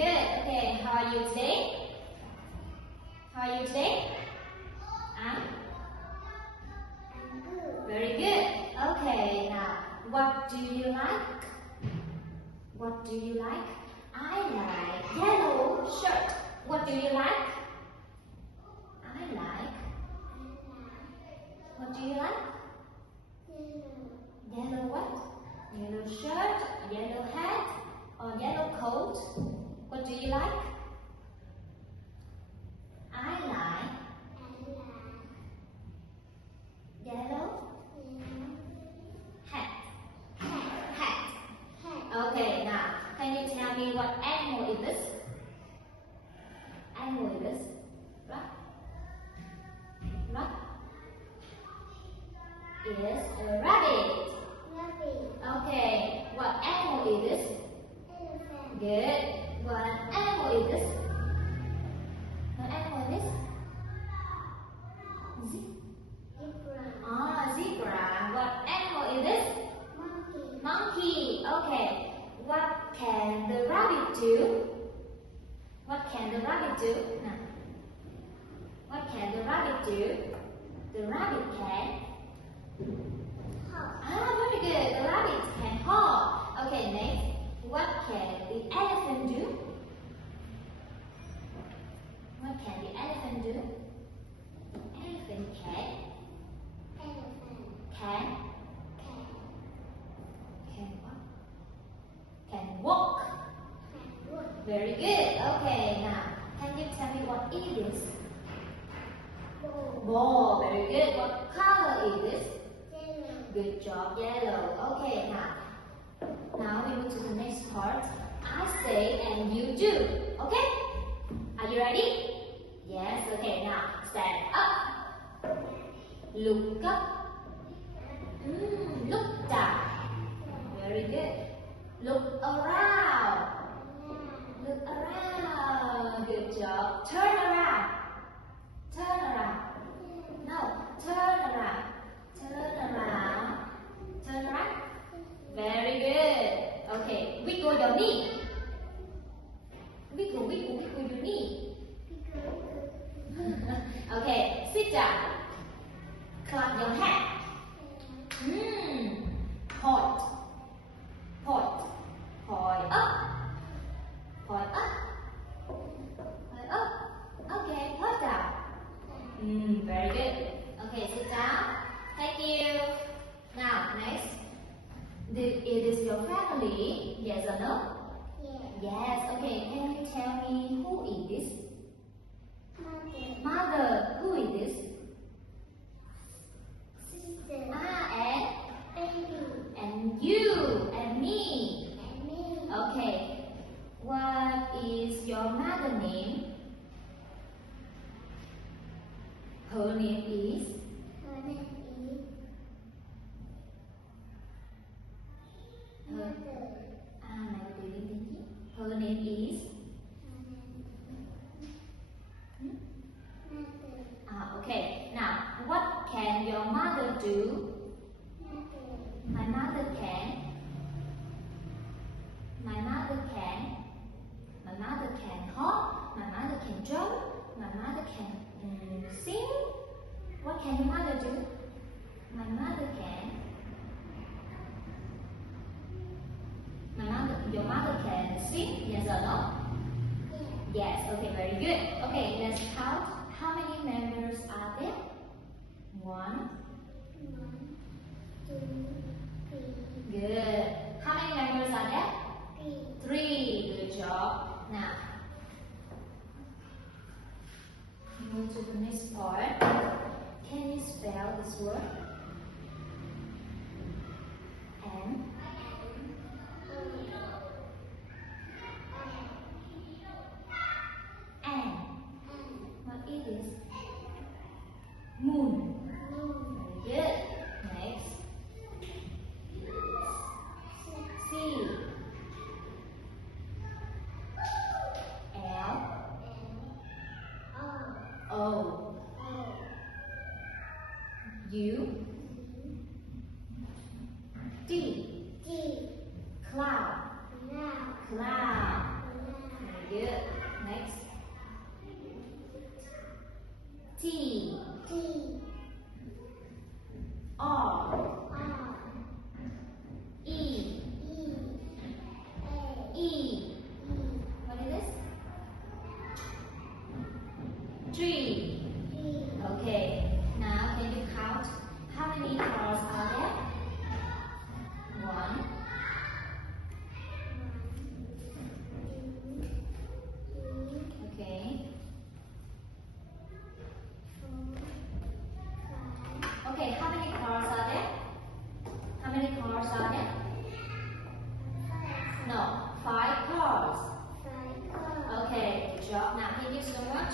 good. Okay, how are you today? How are you today? I'm good. Very good. Okay, now, what do you like? What do you like? I like yellow shirt. What do you like? I like. What do you like? Yellow what? Yellow shirt, yellow hat, or yellow coat? What do you like? I like yellow hat. Hat. Okay, now, can you tell me what animal is this? Animal is this? What? What? Is a rabbit. Okay, what animal is this? Good. What animal is this? What animal is this? Zebra. What animal is this? Monkey. Okay. What can the rabbit do? What can the rabbit do? Now, what can the rabbit do? The rabbit can. Very good. The rabbit can hop. Okay, next. What can the elephant do? What can the elephant do? Elephant can. Can what? Can walk. Very good. Okay, now, can you tell me what is this? Ball. Very good. What color is this? Good job, yellow. Okay, now we move to the next part. I say and you do. Okay? Are you ready? Yes. Okay, now stand up. Look up. Look down. Very good. Look around. Look around. Good job. Turn around. Turn around. No, turn around. Turn around. Turn around. Very good. Okay, wiggle your knee. Wiggle your knee. Okay, sit down. Clap your hands. Point. Point. Point up. Point up. Point up. Okay, point down. Very good. Okay, sit down. Thank you. Now, next. It is your family. Yes or no? Yes. Okay, can you tell me who is this? Mother. Who is this? And you. And me. Okay. What is your mother name? Her name is? Her name is? Okay. Now, what can your mother do? My mother can. My mother can. My mother can hop. My mother can jump. My mother can sing. What can your mother do? My mother can. Your mother can sing, yes or no? Yes. Okay, very good. Okay, let's count. How many members are there? 1, 2, 3. Good. How many members are there? 3. Good job. Now, move to the next part. Can you spell this word? And what is this? Moon. Very good. Next. C. L. O. U. D. Cloud. Cloud. Very T R E E What is this? Tree. Okay. Now can you count how many cars are there? 1 Okay. Okay, how many cars are there? How many cars are there? No, 5 cars. Okay, good job. Now, thank you so much.